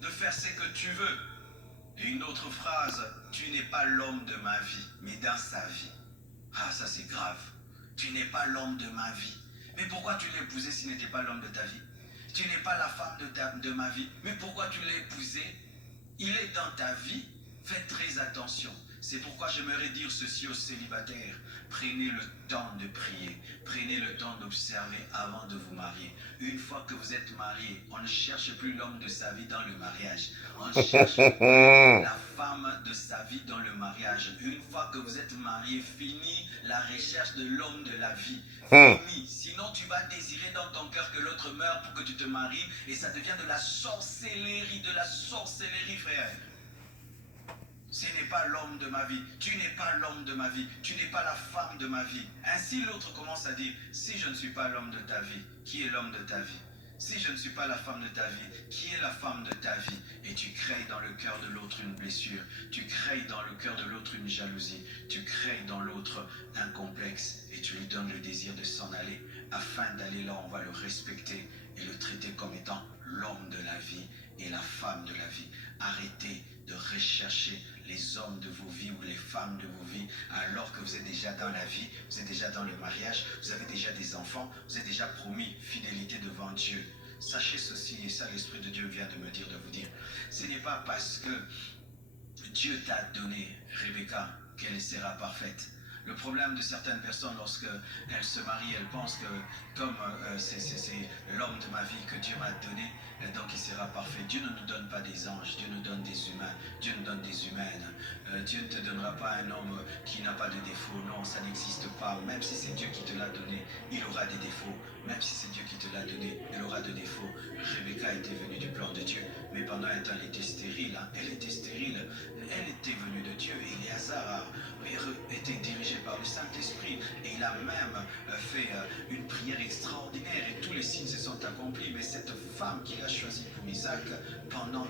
de faire ce que tu veux. Et une autre phrase, tu n'es pas l'homme de ma vie, mais dans sa vie. Ah, ça c'est grave. Tu n'es pas l'homme de ma vie. Mais pourquoi tu l'as épousé s'il n'était pas l'homme de ta vie? Tu n'es pas la femme de ma vie. Mais pourquoi tu l'as épousé? Il est dans ta vie. Faites très attention. C'est pourquoi j'aimerais dire ceci aux célibataires. Prenez le temps de prier. Prenez le temps d'observer avant de vous marier. Une fois que vous êtes marié, on ne cherche plus l'homme de sa vie dans le mariage. On ne cherche plus la femme de sa vie dans le mariage. Une fois que vous êtes marié, fini la recherche de l'homme de la vie. Fini. Sinon, tu vas désirer dans ton cœur que l'autre meure pour que tu te maries et ça devient de la sorcellerie, frère. Ce n'est pas l'homme de ma vie. Tu n'es pas l'homme de ma vie. Tu n'es pas la femme de ma vie. Ainsi, l'autre commence à dire, si je ne suis pas l'homme de ta vie, qui est l'homme de ta vie? Si je ne suis pas la femme de ta vie, qui est la femme de ta vie? Et tu crées dans le cœur de l'autre une blessure. Tu crées dans le cœur de l'autre une jalousie. Tu crées dans l'autre un complexe. Et tu lui donnes le désir de s'en aller. Afin d'aller là, on va le respecter et le traiter comme étant l'homme de la vie et la femme de la vie. Arrêtez de rechercher les hommes de vos vies ou les femmes de vos vies alors que vous êtes déjà dans la vie, vous êtes déjà dans le mariage, vous avez déjà des enfants, vous êtes déjà promis fidélité devant Dieu. Sachez ceci, et ça l'Esprit de Dieu vient de me dire, de vous dire, ce n'est pas parce que Dieu t'a donné Rebecca qu'elle sera parfaite. Le problème de certaines personnes, lorsqu'elles se marient, elles pensent que comme c'est l'homme de ma vie que Dieu m'a donné, donc il sera parfait. Dieu ne nous donne pas des anges, Dieu nous donne des humains, Dieu nous donne des humaines. Dieu ne te donnera pas un homme qui n'a pas de défauts. Non, ça n'existe pas. Même si c'est Dieu qui te l'a donné, il aura des défauts. Même si c'est Dieu qui te l'a donné, elle aura des défauts. Rebecca était venue du plan de Dieu, mais pendant un temps, elle était stérile. Elle était stérile. Elle était venue de Dieu. Éléazar était dirigé par le Saint-Esprit et il a même fait une prière extraordinaire et tous les signes se sont accomplis. Mais cette femme qu'il a choisie pour Isaac, pendant